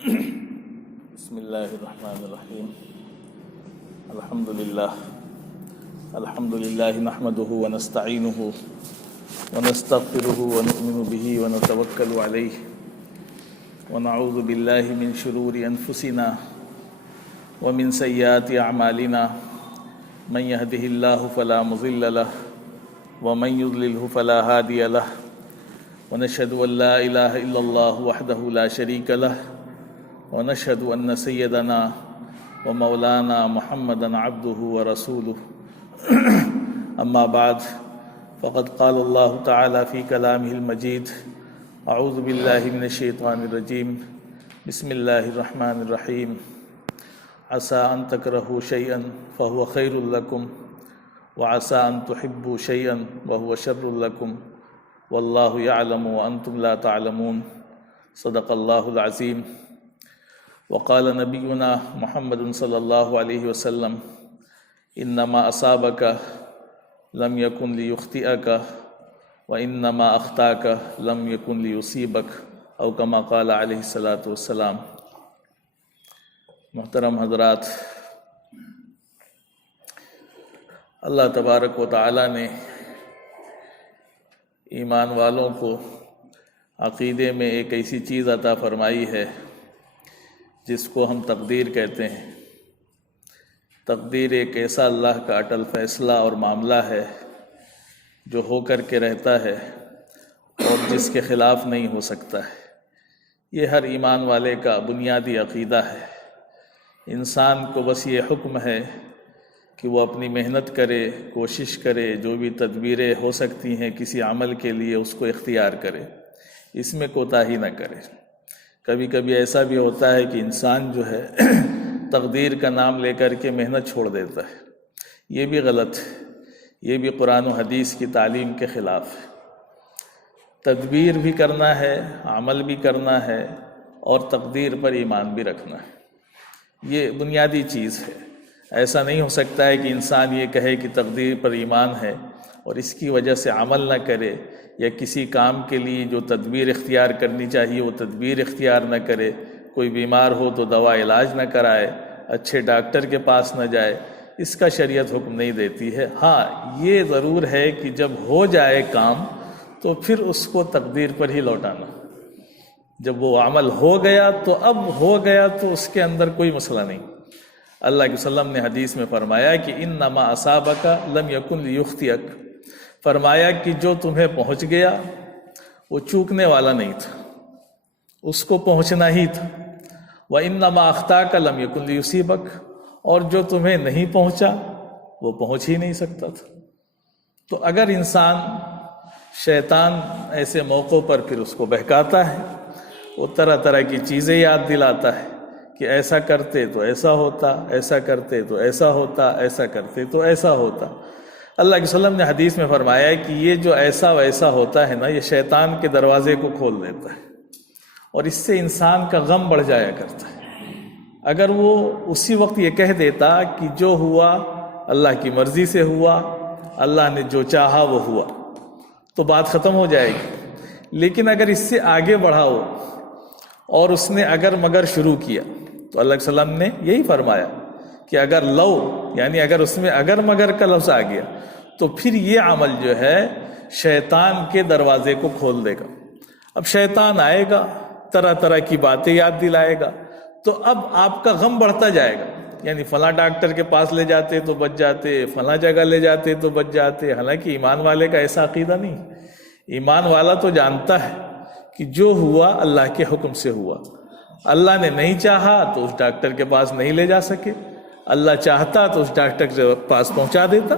بسم الله الرحمن الرحيم. الحمد لله نحمده ونستعينه ونستغفره ونؤمن به ونتوكل عليه ونعوذ بالله من شرور أنفسنا ومن سيئات أعمالنا. من يهده الله فلا مضل له ومن يضلله فلا هادي له ونشهد أن لا إله إلا الله وحده لا شريك له ونشهد أن سيدنا ومولانا محمدا عبده ورسوله. أما بعد فقد قال الله تعالى في كلامه المجيد: أعوذ بالله من الشيطان الرجيم. بسم الله الرحمن الرحيم. عسى أن تكرهوا شيئا فهو خير لكم وعسى أن تحبوا شيئا وهو شر لكم والله يعلم وأنتم لا تعلمون. صدق الله العظيم. وقال نبينا محمد صلی اللہ علیہ وسلم: انما اصابك لم يكن ليخطئك وانما اخطاك لم يكن ليصيبك او كما قال علیہ الصلاۃ والسلام. محترم حضرات، اللہ تبارک و تعالی نے ایمان والوں کو عقیدے میں ایک ایسی چیز عطا فرمائی ہے جس کو ہم تقدیر کہتے ہیں. تقدیر ایک ایسا اللہ کا اٹل فیصلہ اور معاملہ ہے جو ہو کر کے رہتا ہے اور جس کے خلاف نہیں ہو سکتا ہے. یہ ہر ایمان والے کا بنیادی عقیدہ ہے. انسان کو بس یہ حکم ہے کہ وہ اپنی محنت کرے، کوشش کرے، جو بھی تدبیریں ہو سکتی ہیں کسی عمل کے لیے اس کو اختیار کرے، اس میں کوتاہی نہ کرے. کبھی کبھی ایسا بھی ہوتا ہے کہ انسان جو ہے تقدیر کا نام لے کر کے محنت چھوڑ دیتا ہے. یہ بھی غلط ہے، یہ بھی قرآن و حدیث کی تعلیم کے خلاف ہے. تدبیر بھی کرنا ہے، عمل بھی کرنا ہے اور تقدیر پر ایمان بھی رکھنا ہے. یہ بنیادی چیز ہے. ایسا نہیں ہو سکتا ہے کہ انسان یہ کہے کہ تقدیر پر ایمان ہے اور اس کی وجہ سے عمل نہ کرے، یا کسی کام کے لیے جو تدبیر اختیار کرنی چاہیے وہ تدبیر اختیار نہ کرے. کوئی بیمار ہو تو دوا علاج نہ کرائے، اچھے ڈاکٹر کے پاس نہ جائے. اس کا شریعت حکم نہیں دیتی ہے. ہاں یہ ضرور ہے کہ جب ہو جائے کام تو پھر اس کو تقدیر پر ہی لوٹانا. جب وہ عمل ہو گیا تو اب ہو گیا تو اس کے اندر کوئی مسئلہ نہیں. اللہ کے وسلم نے حدیث میں فرمایا کہ انما اصابک لم یکن لیخطئک. فرمایا کہ جو تمہیں پہنچ گیا وہ چوکنے والا نہیں تھا، اس کو پہنچنا ہی تھا. وَإِنَّمَا أَخْطَأَكَ لَمْ يَكُنْ لِيُصِيبَكَ. اور جو تمہیں نہیں پہنچا وہ پہنچ ہی نہیں سکتا تھا. تو اگر انسان، شیطان ایسے موقعوں پر پھر اس کو بہکاتا ہے، وہ طرح طرح کی چیزیں یاد دلاتا ہے کہ ایسا کرتے تو ایسا ہوتا، ایسا کرتے تو ایسا ہوتا، ایسا کرتے تو ایسا ہوتا. اللہ کے وسلم نے حدیث میں فرمایا ہے کہ یہ جو ایسا ویسا ہوتا ہے نا، یہ شیطان کے دروازے کو کھول دیتا ہے اور اس سے انسان کا غم بڑھ جایا کرتا ہے. اگر وہ اسی وقت یہ کہہ دیتا کہ جو ہوا اللہ کی مرضی سے ہوا، اللہ نے جو چاہا وہ ہوا، تو بات ختم ہو جائے گی. لیکن اگر اس سے آگے بڑھاؤ اور اس نے اگر مگر شروع کیا تو اللہ کے وسلم نے یہی فرمایا کہ اگر لو، یعنی اگر اس میں اگر مگر کا لفظ آ گیا تو پھر یہ عمل جو ہے شیطان کے دروازے کو کھول دے گا. اب شیطان آئے گا، طرح طرح کی باتیں یاد دلائے گا، تو اب آپ کا غم بڑھتا جائے گا. یعنی فلاں ڈاکٹر کے پاس لے جاتے تو بچ جاتے، فلاں جگہ لے جاتے تو بچ جاتے. حالانکہ ایمان والے کا ایسا عقیدہ نہیں. ایمان والا تو جانتا ہے کہ جو ہوا اللہ کے حکم سے ہوا. اللہ نے نہیں چاہا تو اس ڈاکٹر کے پاس نہیں لے جا سکے، اللہ چاہتا تو اس ڈاکٹر کے پاس پہنچا دیتا.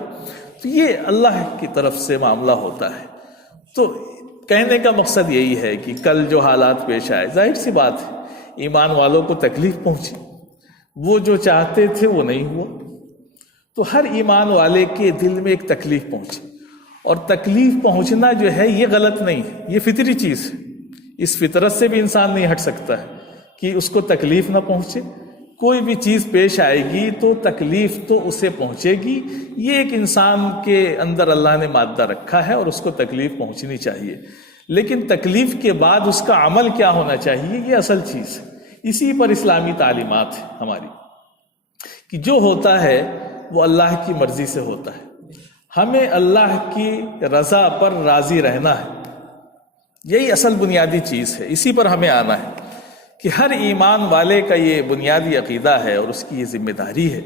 تو یہ اللہ کی طرف سے معاملہ ہوتا ہے. تو کہنے کا مقصد یہی ہے کہ کل جو حالات پیش آئے، ظاہر سی بات ہے ایمان والوں کو تکلیف پہنچی، وہ جو چاہتے تھے وہ نہیں ہوا. تو ہر ایمان والے کے دل میں ایک تکلیف پہنچی، اور تکلیف پہنچنا جو ہے یہ غلط نہیں ہے، یہ فطری چیز ہے. اس فطرت سے بھی انسان نہیں ہٹ سکتا ہے کہ اس کو تکلیف نہ پہنچے. کوئی بھی چیز پیش آئے گی تو تکلیف تو اسے پہنچے گی. یہ ایک انسان کے اندر اللہ نے مادہ رکھا ہے اور اس کو تکلیف پہنچنی چاہیے. لیکن تکلیف کے بعد اس کا عمل کیا ہونا چاہیے، یہ اصل چیز ہے. اسی پر اسلامی تعلیمات ہے ہماری کہ جو ہوتا ہے وہ اللہ کی مرضی سے ہوتا ہے، ہمیں اللہ کی رضا پر راضی رہنا ہے، یہی اصل بنیادی چیز ہے، اسی پر ہمیں آنا ہے کہ ہر ایمان والے کا یہ بنیادی عقیدہ ہے اور اس کی یہ ذمہ داری ہے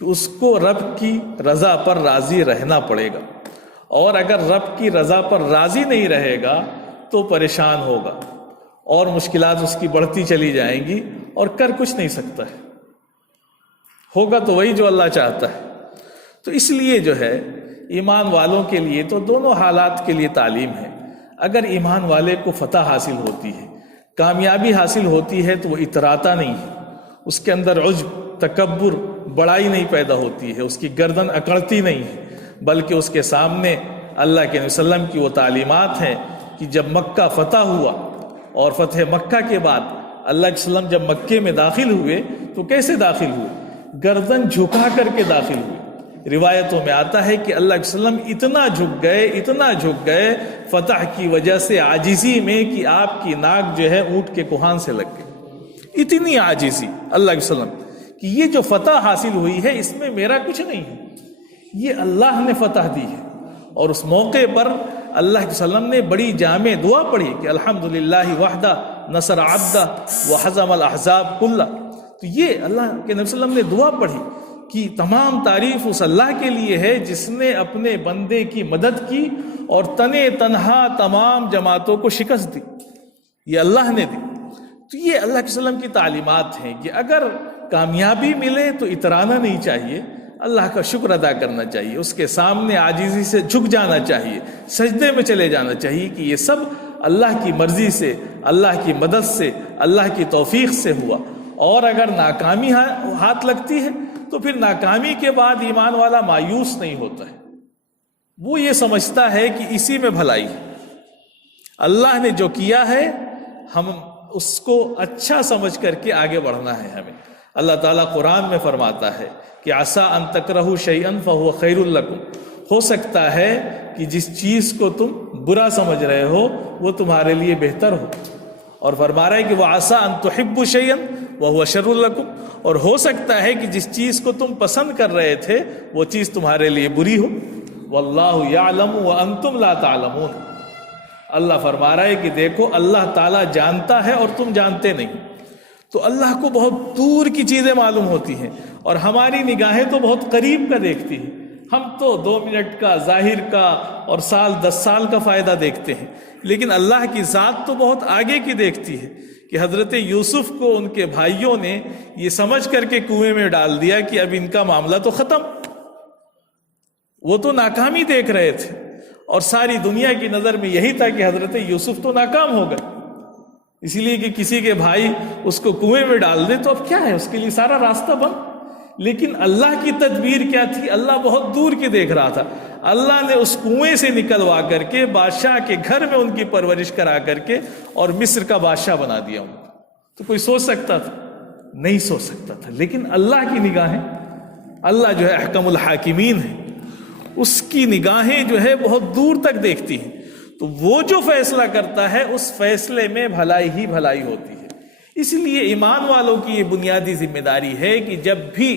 کہ اس کو رب کی رضا پر راضی رہنا پڑے گا، اور اگر رب کی رضا پر راضی نہیں رہے گا تو پریشان ہوگا اور مشکلات اس کی بڑھتی چلی جائیں گی اور کر کچھ نہیں سکتا ہے، ہوگا تو وہی جو اللہ چاہتا ہے۔ تو اس لیے جو ہے ایمان والوں کے لیے تو دونوں حالات کے لیے تعلیم ہے۔ اگر ایمان والے کو فتح حاصل ہوتی ہے، کامیابی حاصل ہوتی ہے، تو وہ اتراتا نہیں ہے، اس کے اندر عجب، تکبر، بڑائی نہیں پیدا ہوتی ہے، اس کی گردن اکڑتی نہیں ہے، بلکہ اس کے سامنے اللہ کے نبی صلی اللہ علیہ وسلم کی وہ تعلیمات ہیں کہ جب مکہ فتح ہوا اور فتح مکہ کے بعد اللہ کے وسلم جب مکے میں داخل ہوئے تو کیسے داخل ہوئے؟ گردن جھکا کر کے داخل ہوئے۔ روایتوں میں آتا ہے کہ اللہ کے وسلم اتنا جھک گئے فتح کی وجہ سے عاجزی میں کہ آپ کی ناک جو ہے اونٹ کے کوہان سے لگ گئی، اتنی عاجزی اللہ کے وسلم کہ یہ جو فتح حاصل ہوئی ہے اس میں میرا کچھ نہیں ہے، یہ اللہ نے فتح دی ہے۔ اور اس موقع پر اللہ کے وسلم نے بڑی جامع دعا پڑھی کہ الحمدللہ وحدہ نصر عبدہ وحزم الاحزاب کلہ۔ تو یہ اللہ کے نبی صلی اللہ علیہ وسلم نے دعا پڑھی کہ تمام تعریف اس اللہ کے لیے ہے جس نے اپنے بندے کی مدد کی اور تنے تنہا تمام جماعتوں کو شکست دی، یہ اللہ نے دی۔ تو یہ اللہ کے وسلم کی تعلیمات ہیں کہ اگر کامیابی ملے تو اترانا نہیں چاہیے، اللہ کا شکر ادا کرنا چاہیے، اس کے سامنے عاجزی سے جھک جانا چاہیے، سجدے میں چلے جانا چاہیے کہ یہ سب اللہ کی مرضی سے، اللہ کی مدد سے، اللہ کی توفیق سے ہوا۔ اور اگر ناکامی ہاتھ لگتی ہے تو پھر ناکامی کے بعد ایمان والا مایوس نہیں ہوتا ہے، وہ یہ سمجھتا ہے کہ اسی میں بھلائی ہے، اللہ نے جو کیا ہے ہم اس کو اچھا سمجھ کر کے آگے بڑھنا ہے ہمیں۔ اللہ تعالیٰ قرآن میں فرماتا ہے کہ عسیٰ ان تکرہوا شیئا فہو خیر لکم، ہو سکتا ہے کہ جس چیز کو تم برا سمجھ رہے ہو وہ تمہارے لیے بہتر ہو، اور فرما رہا ہے کہ وعسیٰ ان تحبوا شیئا وہو شر لکم، اور ہو سکتا ہے کہ جس چیز کو تم پسند کر رہے تھے وہ چیز تمہارے لیے بری ہو۔ واللہ یعلم وانتم لا تعلمون، اللہ فرما رہا ہے کہ دیکھو اللہ تعالیٰ جانتا ہے اور تم جانتے نہیں۔ تو اللہ کو بہت دور کی چیزیں معلوم ہوتی ہیں اور ہماری نگاہیں تو بہت قریب کا دیکھتی ہیں، ہم تو 2 منٹ کا، ظاہر کا اور 10 سال کا فائدہ دیکھتے ہیں، لیکن اللہ کی ذات تو بہت آگے کی دیکھتی ہے کہ حضرت یوسف کو ان کے بھائیوں نے یہ سمجھ کر کے کنویں میں ڈال دیا کہ اب ان کا معاملہ تو ختم، وہ تو ناکامی دیکھ رہے تھے اور ساری دنیا کی نظر میں یہی تھا کہ حضرت یوسف تو ناکام ہو گئے، اسی لیے کہ کسی کے بھائی اس کو کنویں میں ڈال دے تو اب کیا ہے، اس کے لیے سارا راستہ بند۔ لیکن اللہ کی تدبیر کیا تھی؟ اللہ بہت دور کے دیکھ رہا تھا، اللہ نے اس کنویں سے نکلوا کر کے بادشاہ کے گھر میں ان کی پرورش کرا کر کے اور مصر کا بادشاہ بنا دیا ان کو۔ تو کوئی سوچ سکتا تھا؟ نہیں سوچ سکتا تھا، لیکن اللہ کی نگاہیں، اللہ جو ہے احکم الحاکمین ہے، اس کی نگاہیں جو ہے بہت دور تک دیکھتی ہیں، تو وہ جو فیصلہ کرتا ہے اس فیصلے میں بھلائی ہی بھلائی ہوتی ہے۔ اس لیے ایمان والوں کی یہ بنیادی ذمہ داری ہے کہ جب بھی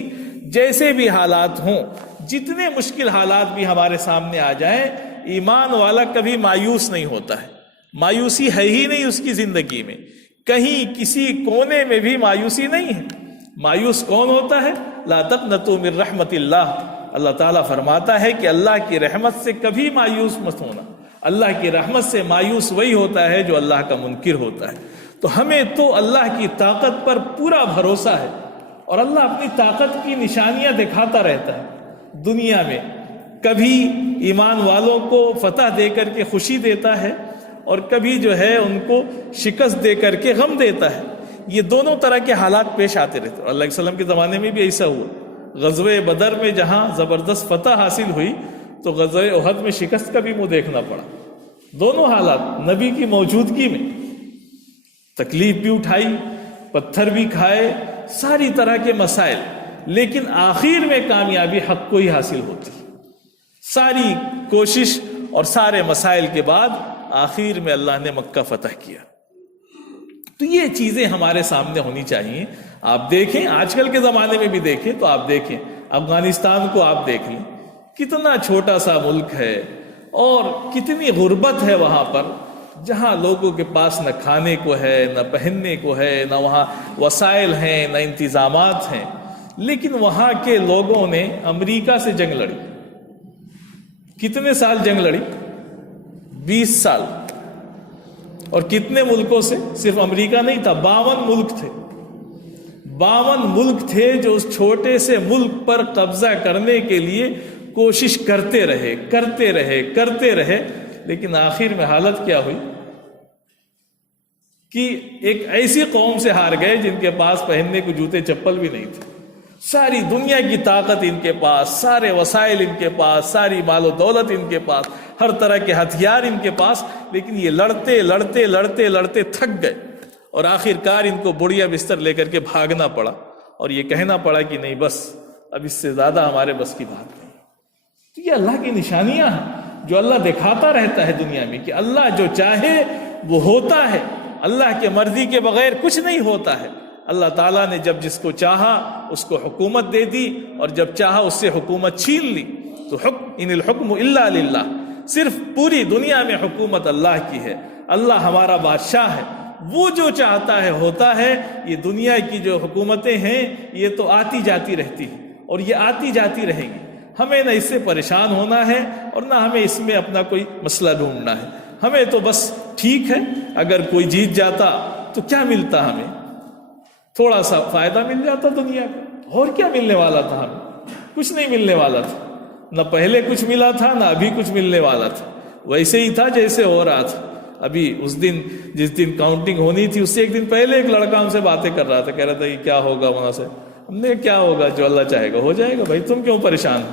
جیسے بھی حالات ہوں، جتنے مشکل حالات بھی ہمارے سامنے آ جائیں، ایمان والا کبھی مایوس نہیں ہوتا ہے، مایوسی ہے ہی نہیں اس کی زندگی میں، کہیں کسی کونے میں بھی مایوسی نہیں ہے۔ مایوس کون ہوتا ہے؟ لا تقنطوا من رحمت اللہ، اللہ تعالیٰ فرماتا ہے کہ اللہ کی رحمت سے کبھی مایوس مت ہونا، اللہ کی رحمت سے مایوس وہی ہوتا ہے جو اللہ کا منکر ہوتا ہے۔ تو ہمیں تو اللہ کی طاقت پر پورا بھروسہ ہے، اور اللہ اپنی طاقت کی نشانیاں دکھاتا رہتا ہے دنیا میں، کبھی ایمان والوں کو فتح دے کر کے خوشی دیتا ہے اور کبھی جو ہے ان کو شکست دے کر کے غم دیتا ہے، یہ دونوں طرح کے حالات پیش آتے رہتے ہیں۔ اللہ کے وسلم کے زمانے میں بھی ایسا ہوا، غزوہ بدر میں جہاں زبردست فتح حاصل ہوئی تو غزوہ احد میں شکست کا بھی منہ دیکھنا پڑا۔ دونوں حالات نبی کی موجودگی میں، تکلیف بھی اٹھائی، پتھر بھی کھائے، ساری طرح کے مسائل، لیکن آخر میں کامیابی حق کو ہی حاصل ہوتی۔ ساری کوشش اور سارے مسائل کے بعد آخر میں اللہ نے مکہ فتح کیا۔ تو یہ چیزیں ہمارے سامنے ہونی چاہیے. آپ دیکھیں آج کل کے زمانے میں بھی دیکھیں تو آپ دیکھیں افغانستان کو آپ دیکھ لیں, کتنا چھوٹا سا ملک ہے اور کتنی غربت ہے وہاں پر, جہاں لوگوں کے پاس نہ کھانے کو ہے, نہ پہننے کو ہے, نہ وہاں وسائل ہیں, نہ انتظامات ہیں. لیکن وہاں کے لوگوں نے امریکہ سے جنگ لڑی. کتنے سال جنگ لڑی؟ 20 سال. اور کتنے ملکوں سے؟ صرف امریکہ نہیں تھا, 52 ملک تھے. 52 ملک تھے جو اس چھوٹے سے ملک پر قبضہ کرنے کے لیے کوشش کرتے رہے. لیکن آخر میں حالت کیا ہوئی کہ ایک ایسی قوم سے ہار گئے جن کے پاس پہننے کو جوتے چپل بھی نہیں تھے. ساری دنیا کی طاقت ان کے پاس, سارے وسائل ان کے پاس, ساری مال و دولت ان کے پاس, ہر طرح کے ہتھیار ان کے پاس. لیکن یہ لڑتے تھک گئے اور آخر کار ان کو بڑھیا بستر لے کر کے بھاگنا پڑا اور یہ کہنا پڑا کہ نہیں بس اب اس سے زیادہ ہمارے بس کی بات نہیں. تو یہ اللہ کی نشانیاں ہیں جو اللہ دکھاتا رہتا ہے دنیا میں کہ اللہ جو چاہے وہ ہوتا ہے. اللہ کے مرضی کے بغیر کچھ نہیں ہوتا ہے. اللہ تعالیٰ نے جب جس کو چاہا اس کو حکومت دے دی اور جب چاہا اس سے حکومت چھین لی. تو ان الحکم الا للہ, صرف پوری دنیا میں حکومت اللہ کی ہے. اللہ ہمارا بادشاہ ہے, وہ جو چاہتا ہے ہوتا ہے. یہ دنیا کی جو حکومتیں ہیں یہ تو آتی جاتی رہتی ہیں اور یہ آتی جاتی رہیں گی. ہمیں نہ اس سے پریشان ہونا ہے اور نہ ہمیں اس میں اپنا کوئی مسئلہ ڈھونڈنا ہے. ہمیں تو بس ٹھیک ہے, اگر کوئی جیت جاتا تو کیا ملتا, ہمیں تھوڑا سا فائدہ مل جاتا دنیا کا, اور کیا ملنے والا تھا, ہمیں کچھ نہیں ملنے والا تھا. نہ پہلے کچھ ملا تھا نہ ابھی کچھ ملنے والا تھا. ویسے ہی تھا جیسے ہو رہا تھا. ابھی اس دن جس دن کاؤنٹنگ ہونی تھی اس سے ایک دن پہلے ایک لڑکا ہم سے باتیں کر رہا تھا, کہہ رہا تھا کہ کیا ہوگا وہاں سے. ہم نے کیا ہوگا, جو اللہ چاہے گا ہو جائے گا. بھائی تم کیوں پریشان ہو؟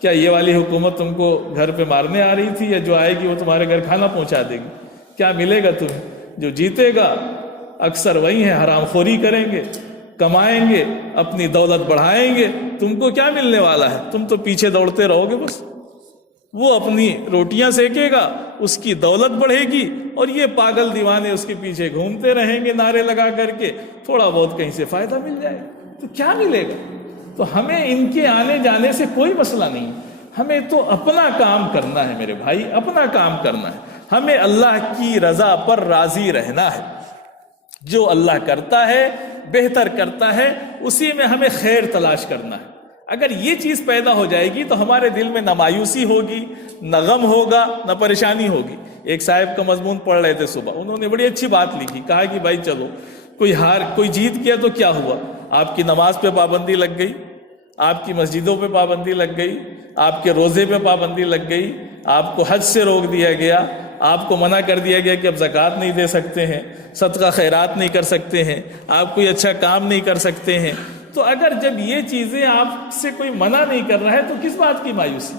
کیا یہ والی حکومت تم کو گھر پہ مارنے آ رہی تھی, یا جو آئے گی وہ تمہارے گھر کھانا پہنچا دے گی؟ کیا ملے گا تمہیں؟ جو جیتے گا اکثر وہی ہیں, حرام خوری کریں گے, کمائیں گے, اپنی دولت بڑھائیں گے. تم کو کیا ملنے والا ہے؟ تم تو پیچھے دوڑتے رہو گے بس. وہ اپنی روٹیاں سیکے گا, اس کی دولت بڑھے گی, اور یہ پاگل دیوانے اس کے پیچھے گھومتے رہیں گے نعرے لگا کر کے. تھوڑا بہت کہیں سے فائدہ مل جائے تو کیا ملے گا؟ تو ہمیں ان کے آنے جانے سے کوئی مسئلہ نہیں. ہمیں تو اپنا کام کرنا ہے میرے بھائی, اپنا کام کرنا ہے. ہمیں اللہ کی رضا پر راضی رہنا ہے. جو اللہ کرتا ہے بہتر کرتا ہے, اسی میں ہمیں خیر تلاش کرنا ہے. اگر یہ چیز پیدا ہو جائے گی تو ہمارے دل میں نہ مایوسی ہوگی, نہ غم ہوگا, نہ پریشانی ہوگی. ایک صاحب کا مضمون پڑھ رہے تھے صبح, انہوں نے بڑی اچھی بات لکھی. کہا کہ بھائی چلو کوئی جیت کیا تو کیا ہوا, آپ کی نماز پہ پابندی لگ گئی, آپ کی مسجدوں پہ پابندی لگ گئی, آپ کے روزے پہ پابندی لگ گئی, آپ کو حج سے روک دیا گیا, آپ کو منع کر دیا گیا کہ اب زکوٰۃ نہیں دے سکتے ہیں, صدقہ خیرات نہیں کر سکتے ہیں, آپ کوئی اچھا کام نہیں کر سکتے ہیں. تو اگر جب یہ چیزیں آپ سے کوئی منع نہیں کر رہا ہے تو کس بات کی مایوسی؟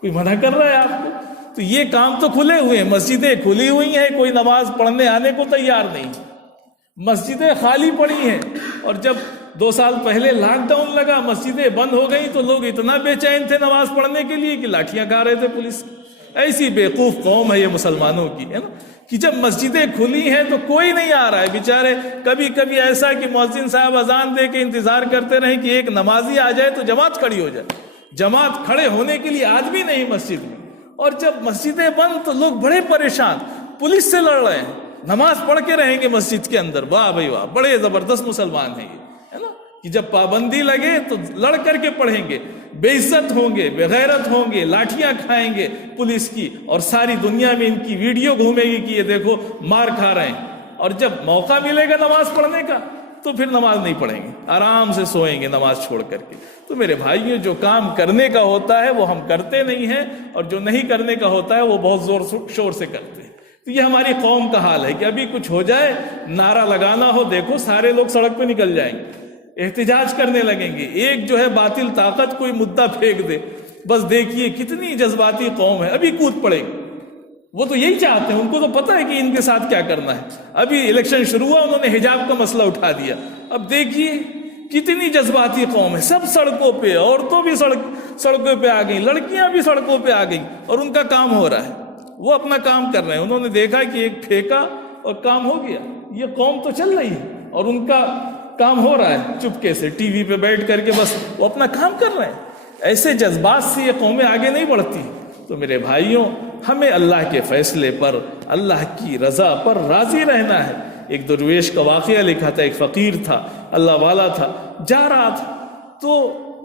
کوئی منع کر رہا ہے آپ کو تو یہ کام تو کھلے ہوئے ہیں, مسجدیں کھلی ہوئی ہیں, کوئی نماز پڑھنے آنے کو تیار نہیں, مسجدیں خالی پڑی ہیں. اور جب 2 سال پہلے لاک ڈاؤن لگا, مسجدیں بند ہو گئی تو لوگ اتنا بے چین تھے نماز پڑھنے کے لیے کہ لاٹھیاں کھا رہے تھے پولیس کی. ایسی بیوقوف قوم ہے یہ مسلمانوں کی, ہے نا, کہ جب مسجدیں کھلی ہیں تو کوئی نہیں آ رہا ہے. بیچارے کبھی کبھی ایسا کہ مؤذن صاحب اذان دے کے انتظار کرتے رہیں کہ ایک نمازی آ جائے تو جماعت کھڑی ہو جائے. جماعت کھڑے ہونے کے لیے آدمی نہیں مسجد میں. اور جب مسجدیں بند تو لوگ بڑے پریشان, پولیس سے لڑ رہے ہیں, نماز پڑھ کے رہیں گے مسجد کے اندر. واہ بھائی واہ, بڑے زبردست مسلمان ہیں یہ, ہے نا, کہ جب پابندی لگے تو لڑ کر کے پڑھیں گے, بے عزت ہوں گے, بے غیرت ہوں گے, لاٹھیاں کھائیں گے پولیس کی, اور ساری دنیا میں ان کی ویڈیو گھومے گی کہ یہ دیکھو مار کھا رہے ہیں. اور جب موقع ملے گا نماز پڑھنے کا تو پھر نماز نہیں پڑھیں گے, آرام سے سوئیں گے نماز چھوڑ کر کے. تو میرے بھائیو, جو کام کرنے کا ہوتا ہے وہ ہم کرتے نہیں ہیں, اور جو نہیں کرنے کا ہوتا ہے وہ بہت زور شور سے کرتے ہیں. تو یہ ہماری قوم کا حال ہے کہ ابھی کچھ ہو جائے, نعرہ لگانا ہو, دیکھو سارے لوگ سڑک پہ نکل جائیں گے, احتجاج کرنے لگیں گے. ایک جو ہے باطل طاقت کوئی مدعا پھینک دے, بس دیکھیے کتنی جذباتی قوم ہے, ابھی کود پڑے گی. وہ تو یہی چاہتے ہیں, ان کو تو پتہ ہے کہ ان کے ساتھ کیا کرنا ہے. ابھی الیکشن شروع ہوا, انہوں نے حجاب کا مسئلہ اٹھا دیا. اب دیکھیے کتنی جذباتی قوم ہے, سب سڑکوں پہ, عورتوں بھی سڑکوں پہ آ گئیں, لڑکیاں بھی سڑکوں پہ آ گئیں, اور ان کا کام ہو رہا ہے, وہ اپنا کام کر رہے ہیں. انہوں نے دیکھا کہ ایک پھینکا اور کام ہو گیا. یہ قوم تو چل رہی ہے اور ان کا کام ہو رہا ہے چپکے سے ٹی وی پہ بیٹھ کر کے بس وہ اپنا کام کر رہے ہیں. ایسے جذبات سے یہ قومیں آگے نہیں بڑھتی. تو میرے بھائیوں ہمیں اللہ کے فیصلے پر اللہ کی رضا پر راضی رہنا ہے. ایک درویش کا واقعہ لکھا تھا. ایک فقیر تھا, اللہ والا تھا, جا رہا تھا تو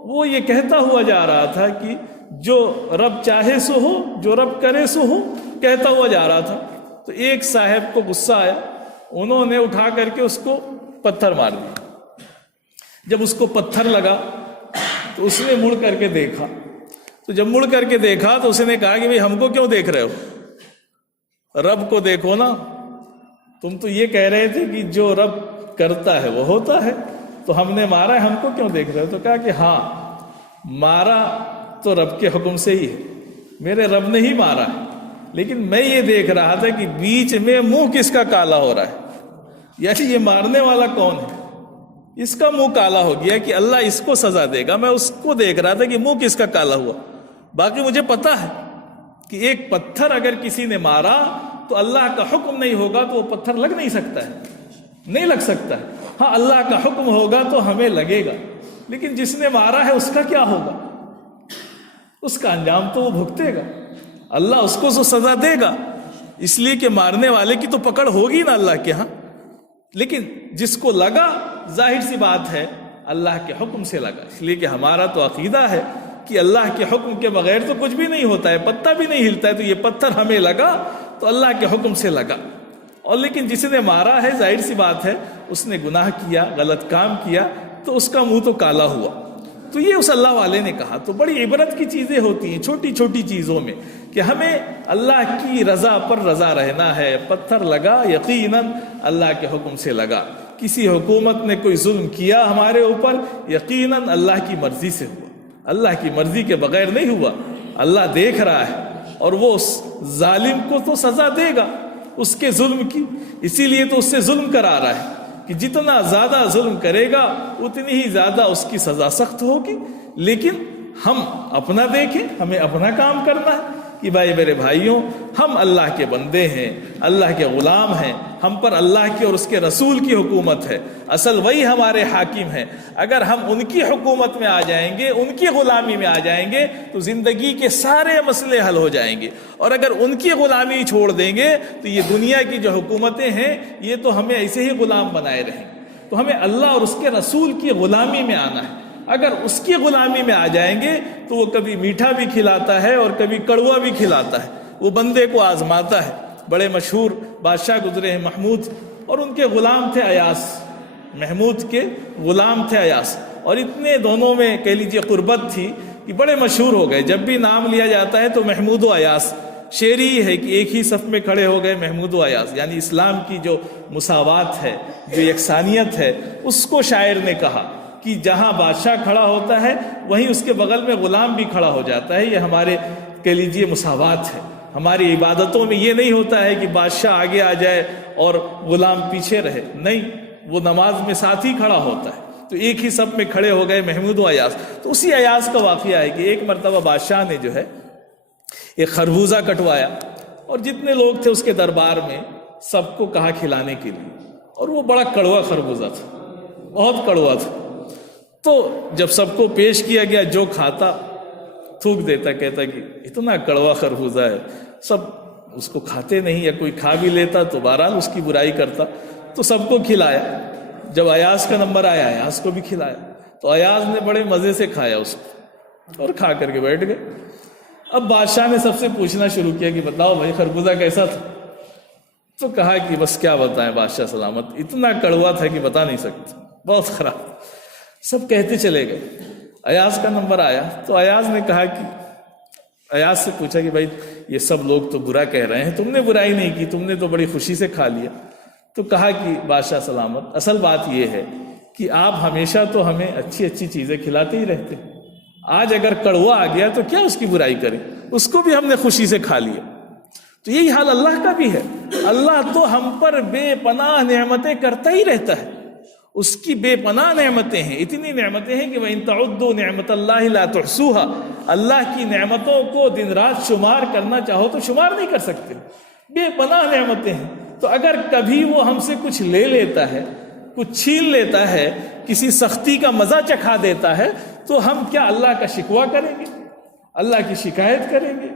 وہ یہ کہتا ہوا جا رہا تھا کہ جو رب چاہے سو ہو, جو رب کرے سو ہو, کہتا ہوا جا رہا تھا. تو ایک صاحب کو غصہ آیا, انہوں نے اٹھا کر کے اس کو پتھر مار دیا. جب اس کو پتھر لگا تو اس نے مڑ کر کے دیکھا. تو جب مڑ کر کے دیکھا تو اس نے کہا کہ بھئی ہم کو کیوں دیکھ رہے ہو, رب کو دیکھو نا. تم تو یہ کہہ رہے تھے کہ جو رب کرتا ہے وہ ہوتا ہے, تو ہم نے مارا ہے, ہم کو کیوں دیکھ رہے ہو؟ تو کہا کہ ہاں مارا تو رب کے حکم سے ہی ہے, میرے رب نے ہی مارا ہے, لیکن میں یہ دیکھ رہا تھا کہ بیچ میں منہ کس کا کالا ہو رہا ہے. یعنی یہ مارنے والا کون ہے, اس کا منہ کالا ہو گیا کہ اللہ اس کو سزا دے گا. میں اس کو دیکھ رہا تھا کہ منہ کس کا کالا ہوا. باقی مجھے پتا ہے کہ ایک پتھر اگر کسی نے مارا تو اللہ کا حکم نہیں ہوگا تو وہ پتھر لگ نہیں سکتا ہے, نہیں لگ سکتا ہے. ہاں اللہ کا حکم ہوگا تو ہمیں لگے گا, لیکن جس نے مارا ہے اس کا کیا ہوگا؟ اس کا انجام تو وہ بھگتے گا, اللہ اس کو سزا دے گا. اس لیے کہ مارنے والے کی تو پکڑ ہوگی نا اللہ کے ہاں, لیکن جس کو لگا ظاہر سی بات ہے اللہ کے حکم سے لگا. اس لیے کہ ہمارا تو عقیدہ ہے کہ اللہ کے حکم کے بغیر تو کچھ بھی نہیں ہوتا ہے, پتا بھی نہیں ہلتا ہے. تو یہ پتھر ہمیں لگا تو اللہ کے حکم سے لگا. اور لیکن جس نے مارا ہے ظاہر سی بات ہے اس نے گناہ کیا, غلط کام کیا, تو اس کا منہ تو کالا ہوا. تو یہ اس اللہ والے نے کہا. تو بڑی عبرت کی چیزیں ہوتی ہیں چھوٹی چھوٹی چیزوں میں کہ ہمیں اللہ کی رضا پر رضا رہنا ہے. پتھر لگا یقیناً اللہ کے حکم سے لگا. کسی حکومت نے کوئی ظلم کیا ہمارے اوپر, یقیناً اللہ کی مرضی سے ہوا, اللہ کی مرضی کے بغیر نہیں ہوا. اللہ دیکھ رہا ہے اور وہ اس ظالم کو تو سزا دے گا اس کے ظلم کی. اسی لیے تو اس سے ظلم کرا رہا ہے کہ جتنا زیادہ ظلم کرے گا اتنی ہی زیادہ اس کی سزا سخت ہوگی. لیکن ہم اپنا دیکھیں, ہمیں اپنا کام کرنا ہے کہ بھائی میرے بھائیوں ہم اللہ کے بندے ہیں, اللہ کے غلام ہیں, ہم پر اللہ کی اور اس کے رسول کی حکومت ہے. اصل وہی ہمارے حاکم ہیں. اگر ہم ان کی حکومت میں آ جائیں گے, ان کی غلامی میں آ جائیں گے تو زندگی کے سارے مسئلے حل ہو جائیں گے. اور اگر ان کی غلامی چھوڑ دیں گے تو یہ دنیا کی جو حکومتیں ہیں یہ تو ہمیں ایسے ہی غلام بنائے رہیں. تو ہمیں اللہ اور اس کے رسول کی غلامی میں آنا ہے. اگر اس کی غلامی میں آ جائیں گے تو وہ کبھی میٹھا بھی کھلاتا ہے اور کبھی کڑوا بھی کھلاتا ہے, وہ بندے کو آزماتا ہے. بڑے مشہور بادشاہ گزرے ہیں محمود, اور ان کے غلام تھے ایاس. محمود کے غلام تھے ایاس, اور اتنے دونوں میں کہہ لیجیے قربت تھی کہ بڑے مشہور ہو گئے. جب بھی نام لیا جاتا ہے تو محمود و ایاس. شعر ہی ہے کہ ایک ہی صف میں کھڑے ہو گئے محمود و ایاس. یعنی اسلام کی جو مساوات ہے, جو یکسانیت ہے, اس کو شاعر نے کہا کہ جہاں بادشاہ کھڑا ہوتا ہے وہیں اس کے بغل میں غلام بھی کھڑا ہو جاتا ہے. یہ ہمارے کہہ لیجیے مساوات ہے. ہماری عبادتوں میں یہ نہیں ہوتا ہے کہ بادشاہ آگے آ جائے اور غلام پیچھے رہے, نہیں, وہ نماز میں ساتھ ہی کھڑا ہوتا ہے. تو ایک ہی صف میں کھڑے ہو گئے محمود و ایاس. تو اسی ایاس کا واقعہ ہے کہ ایک مرتبہ بادشاہ نے جو ہے ایک خربوزہ کٹوایا, اور جتنے لوگ تھے اس کے دربار میں سب کو کہا کھلانے کے لیے, اور وہ بڑا کڑوا خربوزہ تھا, بہت کڑوا تھا. تو جب سب کو پیش کیا گیا, جو کھاتا تھوک دیتا, کہتا کہ اتنا کڑوا خربوزہ ہے, سب اس کو کھاتے نہیں, یا کوئی کھا بھی لیتا تو بہرحال اس کی برائی کرتا. تو سب کو کھلایا. جب ایاس کا نمبر آیا ایاس کو بھی کھلایا. تو ایاس نے بڑے مزے سے کھایا اس کو, اور کھا کر کے بیٹھ گئے. اب بادشاہ نے سب سے پوچھنا شروع کیا کہ بتاؤ بھائی خربوزہ کیسا تھا؟ تو کہا کہ بس کیا بتائیں بادشاہ سلامت, اتنا کڑوا تھا کہ بتا نہیں سکتے, بہت خراب. سب کہتے چلے گئے. ایاس کا نمبر آیا تو ایاس نے کہا کہ ایاس سے پوچھا کہ بھائی یہ سب لوگ تو برا کہہ رہے ہیں, تم نے برائی نہیں کی, تم نے تو بڑی خوشی سے کھا لیا. تو کہا کہ بادشاہ سلامت اصل بات یہ ہے کہ آپ ہمیشہ تو ہمیں اچھی اچھی چیزیں کھلاتے ہی رہتے ہیں. آج اگر کڑوا آ گیا تو کیا اس کی برائی کریں, اس کو بھی ہم نے خوشی سے کھا لیا. تو یہی حال اللہ کا بھی ہے. اللہ تو ہم پر بے پناہ نعمتیں کرتا ہی رہتا ہے. اس کی بے پناہ نعمتیں ہیں, اتنی نعمتیں ہیں کہ وَإِن تَعُدُّوا نِعْمَتَ اللَّهِ لَا تُحْصُوهَا. اللہ کی نعمتوں کو دن رات شمار کرنا چاہو تو شمار نہیں کر سکتے. بے پناہ نعمتیں ہیں. تو اگر کبھی وہ ہم سے کچھ لے لیتا ہے، کچھ چھین لیتا ہے، کسی سختی کا مزہ چکھا دیتا ہے، تو ہم کیا اللہ کا شکوہ کریں گے؟ اللہ کی شکایت کریں گے؟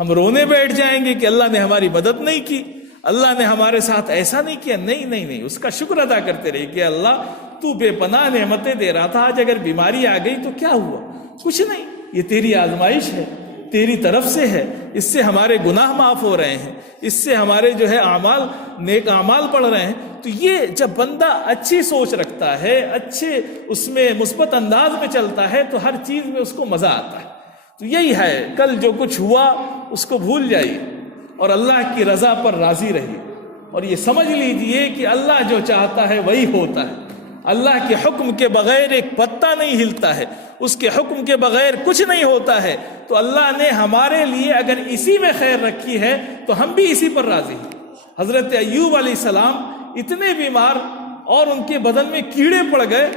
ہم رونے بیٹھ جائیں گے کہ اللہ نے ہماری مدد نہیں کی، اللہ نے ہمارے ساتھ ایسا نہیں کیا؟ نہیں، اس کا شکر ادا کرتے رہیے کہ اللہ تو بے پناہ نعمتیں دے رہا تھا، آج اگر بیماری آ گئی تو کیا ہوا؟ کچھ نہیں، یہ تیری آزمائش ہے، تیری طرف سے ہے، اس سے ہمارے گناہ معاف ہو رہے ہیں، اس سے ہمارے جو ہے اعمال، نیک اعمال پڑھ رہے ہیں۔ تو یہ جب بندہ اچھی سوچ رکھتا ہے، اچھے اس میں مثبت انداز میں چلتا ہے، تو ہر چیز میں اس کو مزہ آتا ہے۔ تو یہی ہے، کل جو کچھ ہوا اس کو بھول جائیے اور اللہ کی رضا پر راضی رہیے، اور یہ سمجھ لیجئے کہ اللہ جو چاہتا ہے وہی ہوتا ہے۔ اللہ کے حکم کے بغیر ایک پتا نہیں ہلتا ہے، اس کے حکم کے بغیر کچھ نہیں ہوتا ہے۔ تو اللہ نے ہمارے لیے اگر اسی میں خیر رکھی ہے تو ہم بھی اسی پر راضی ہیں۔ حضرت ایوب علیہ السلام اتنے بیمار اور ان کے بدن میں کیڑے پڑ گئے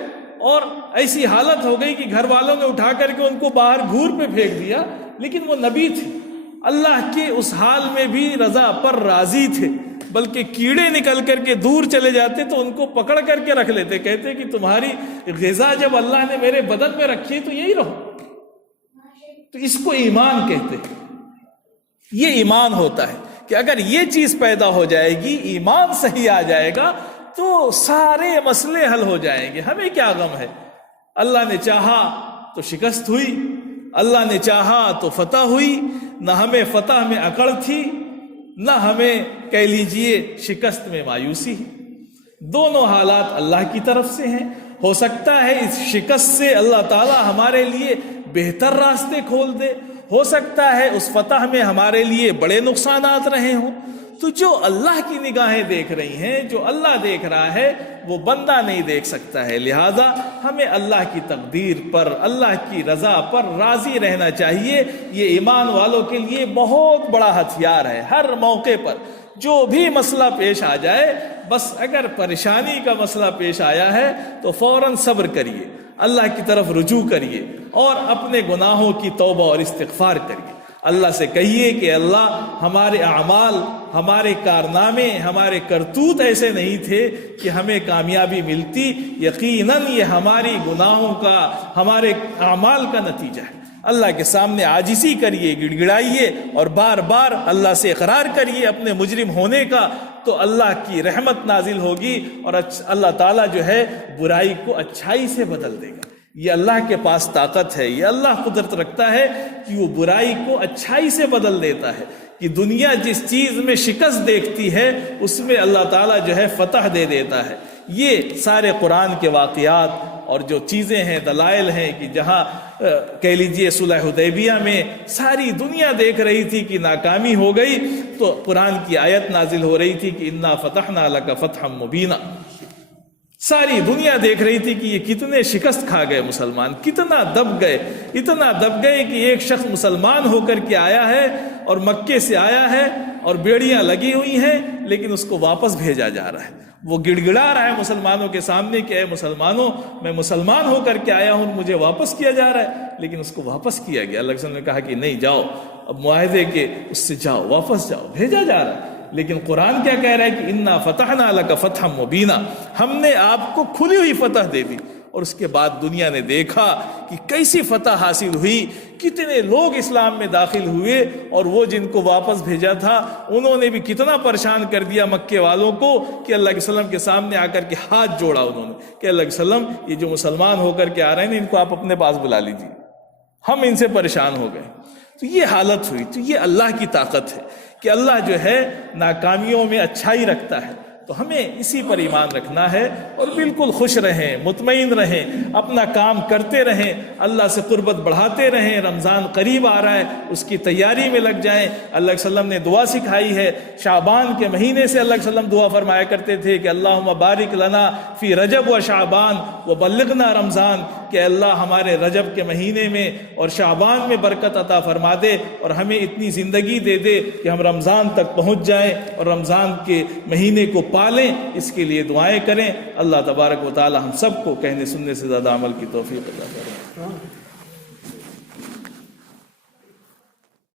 اور ایسی حالت ہو گئی کہ گھر والوں نے اٹھا کر کے ان کو باہر گھور پہ پھینک دیا، لیکن وہ نبی تھے، اللہ کے اس حال میں بھی رضا پر راضی تھے، بلکہ کیڑے نکل کر کے دور چلے جاتے تو ان کو پکڑ کر کے رکھ لیتے، کہتے کہ تمہاری غذا جب اللہ نے میرے بدن میں رکھی تو یہی رہو۔ تو اس کو ایمان کہتے ہیں۔ یہ ایمان ہوتا ہے کہ اگر یہ چیز پیدا ہو جائے گی، ایمان صحیح آ جائے گا تو سارے مسئلے حل ہو جائیں گے۔ ہمیں کیا غم ہے؟ اللہ نے چاہا تو شکست ہوئی، اللہ نے چاہا تو فتح ہوئی، نہ ہمیں فتح میں اکڑ تھی، نہ ہمیں کہہ لیجئے شکست میں مایوسی۔ دونوں حالات اللہ کی طرف سے ہیں۔ ہو سکتا ہے اس شکست سے اللہ تعالی ہمارے لیے بہتر راستے کھول دے، ہو سکتا ہے اس فتح میں ہمارے لیے بڑے نقصانات رہے ہوں۔ تو جو اللہ کی نگاہیں دیکھ رہی ہیں، جو اللہ دیکھ رہا ہے، وہ بندہ نہیں دیکھ سکتا ہے۔ لہذا ہمیں اللہ کی تقدیر پر، اللہ کی رضا پر راضی رہنا چاہیے۔ یہ ایمان والوں کے لیے بہت بڑا ہتھیار ہے۔ ہر موقع پر جو بھی مسئلہ پیش آ جائے، بس اگر پریشانی کا مسئلہ پیش آیا ہے تو فوراً صبر کریے، اللہ کی طرف رجوع کریے اور اپنے گناہوں کی توبہ اور استغفار کریے۔ اللہ سے کہیے کہ اللہ ہمارے اعمال، ہمارے کارنامے، ہمارے کرتوت ایسے نہیں تھے کہ ہمیں کامیابی ملتی، یقیناً یہ ہماری گناہوں کا، ہمارے اعمال کا نتیجہ ہے۔ اللہ کے سامنے عاجزی کریے، گڑ گڑائیے اور بار بار اللہ سے اقرار کریے اپنے مجرم ہونے کا، تو اللہ کی رحمت نازل ہوگی اور اللہ تعالیٰ جو ہے برائی کو اچھائی سے بدل دے گا۔ یہ اللہ کے پاس طاقت ہے، یہ اللہ قدرت رکھتا ہے کہ وہ برائی کو اچھائی سے بدل دیتا ہے، کہ دنیا جس چیز میں شکست دیکھتی ہے اس میں اللہ تعالیٰ جو ہے فتح دے دیتا ہے۔ یہ سارے قرآن کے واقعات اور جو چیزیں ہیں، دلائل ہیں کہ جہاں کہہ لیجئے صلح حدیبیہ میں ساری دنیا دیکھ رہی تھی کہ ناکامی ہو گئی، تو قرآن کی آیت نازل ہو رہی تھی کہ انا فتحنا لک فتحا مبینا۔ ساری دنیا دیکھ رہی تھی کہ یہ کتنے شکست کھا گئے مسلمان، کتنا دب گئے، اتنا دب گئے کہ ایک شخص مسلمان ہو کر کے آیا ہے اور مکے سے آیا ہے اور بیڑیاں لگی ہوئی ہیں، لیکن اس کو واپس بھیجا جا رہا ہے۔ وہ گڑ گڑا رہا ہے مسلمانوں کے سامنے کہ اے مسلمانوں، میں مسلمان ہو کر کے آیا ہوں، مجھے واپس کیا جا رہا ہے، لیکن اس کو واپس کیا گیا۔ اللہ کے رسول نے کہا کہ نہیں، جاؤ، اب معاہدے کے اس سے جاؤ، واپس جاؤ، بھیجا جا رہا ہے۔ لیکن قرآن کیا کہہ رہا ہے کہ انا فتحنا لک فتحا مبینا، ہم نے آپ کو کھلی ہوئی فتح دے دی۔ اور اس کے بعد دنیا نے دیکھا کہ کیسی فتح حاصل ہوئی، کتنے لوگ اسلام میں داخل ہوئے، اور وہ جن کو واپس بھیجا تھا انہوں نے بھی کتنا پریشان کر دیا مکے والوں کو کہ اللہ کے وسلم کے سامنے آ کر کے ہاتھ جوڑا انہوں نے کہ اللہ کے وسلم، یہ جو مسلمان ہو کر کے آ رہے ہیں ان کو آپ اپنے پاس بلا لیجیے، ہم ان سے پریشان ہو گئے۔ تو یہ حالت ہوئی۔ تو یہ اللہ کی طاقت ہے کہ اللہ جو ہے ناکامیوں میں اچھائی رکھتا ہے۔ تو ہمیں اسی پر ایمان رکھنا ہے اور بالکل خوش رہیں، مطمئن رہیں، اپنا کام کرتے رہیں، اللہ سے قربت بڑھاتے رہیں۔ رمضان قریب آ رہا ہے، اس کی تیاری میں لگ جائیں۔ اللہ کے وسلم نے دعا سکھائی ہے، شعبان کے مہینے سے اللہ کے وسلم دعا فرمایا کرتے تھے کہ اللہم بارک لنا فی رجب و شعبان و بلغنا رمضان، کہ اللہ ہمارے رجب کے مہینے میں اور شعبان میں برکت عطا فرما دے اور ہمیں اتنی زندگی دے دے کہ ہم رمضان تک پہنچ جائیں اور رمضان کے مہینے کو پالیں۔ اس کے لیے دعائیں کریں۔ اللہ تبارک و تعالی ہم سب کو کہنے سننے سے زیادہ عمل کی توفیق عطا فرمائے۔